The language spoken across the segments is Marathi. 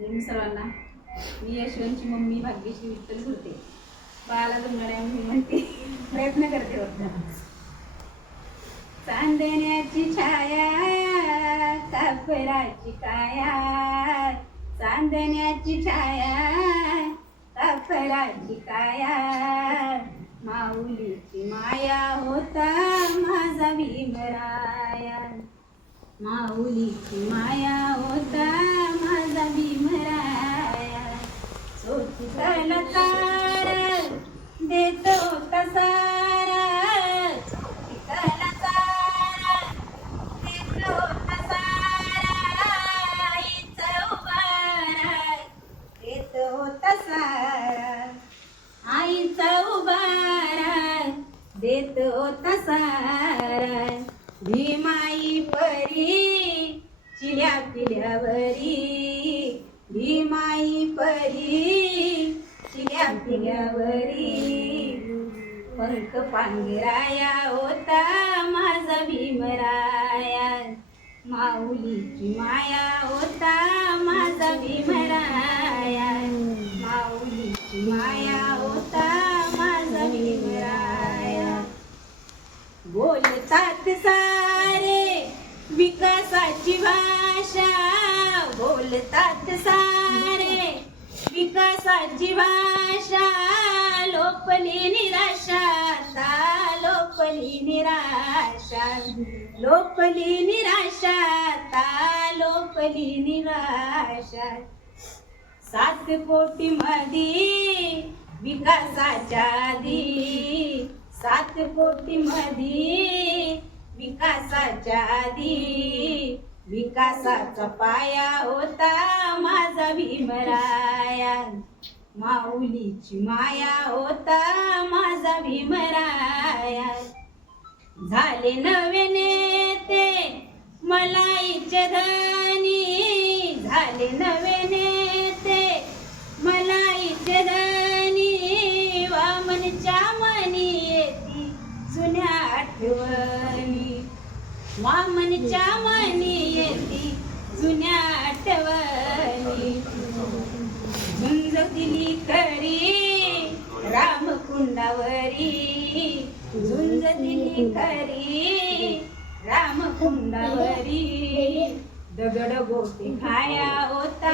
सर्वांना मी यशवंतची मम्मी भाग्यश्री विठ्ठल बोलते. बाळाला जमणाऱ्या मी म्हणते प्रयत्न करते होता. चांदण्याची छाया कापराची काया, चांदण्याची छाया कापराची काया, माऊलीची माया होता माझा भीमराया, माऊलीची माया होता माझा भीमराया. सोचितल तार देतो कसारा, सोचितल तार देतो कसारा, आईचा उबारा देतो तसारा, आईचा उबारा देतो तसारा. भीमाई परी चिड्या पिल्यावरी, भीमाई परी चिड्या पिल्यावरी, पंख पांघराया होता माझा भीमराया, माऊलीची माया होता माझा भीमराया, माऊलीची माया होता माझा भीमराया. बोलतात सारे विकासाची भाषा, बोलतात सारे विकासाची भाषा, लोपली निराशा लोपली निराशा, लोपली निराशा लोपली निराशा. 7 कोटी मध्ये विकासाच्या आधी, 7 कोटी मध्ये विकासाच्या आधी, विकासाचा पाया होता माझा भीमराया, माऊलीची माया होता माझा भीमराया. झाले नवे नेते मलाईचे धनी, झाले नवे नेते मलाईचे धनी, वामनच्या मनी येती जुन्या आठवणी, वामनच्या मनी येती जुन्या आठवणी. झुंज दिली खरी रामकुंडावरी, झुंज दिली खरी रामकुंडावरी, दगड गोटे खाया होता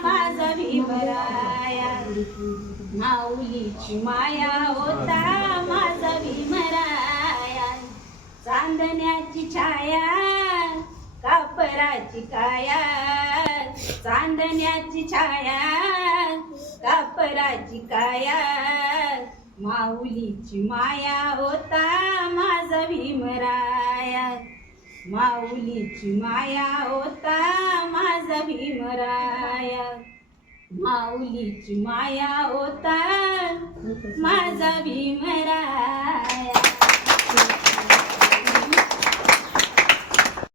माझा भीमराया, माऊलीची माया होता माझा भीमराया. चांदण्याची छाया कापराची काया, चांदण्याची छाया कापराची काया, माऊलीची माया होता माझा भीमराया, माऊलीची माया होता माझा भीमराया, माऊलीची माया होता माझा भीमराया.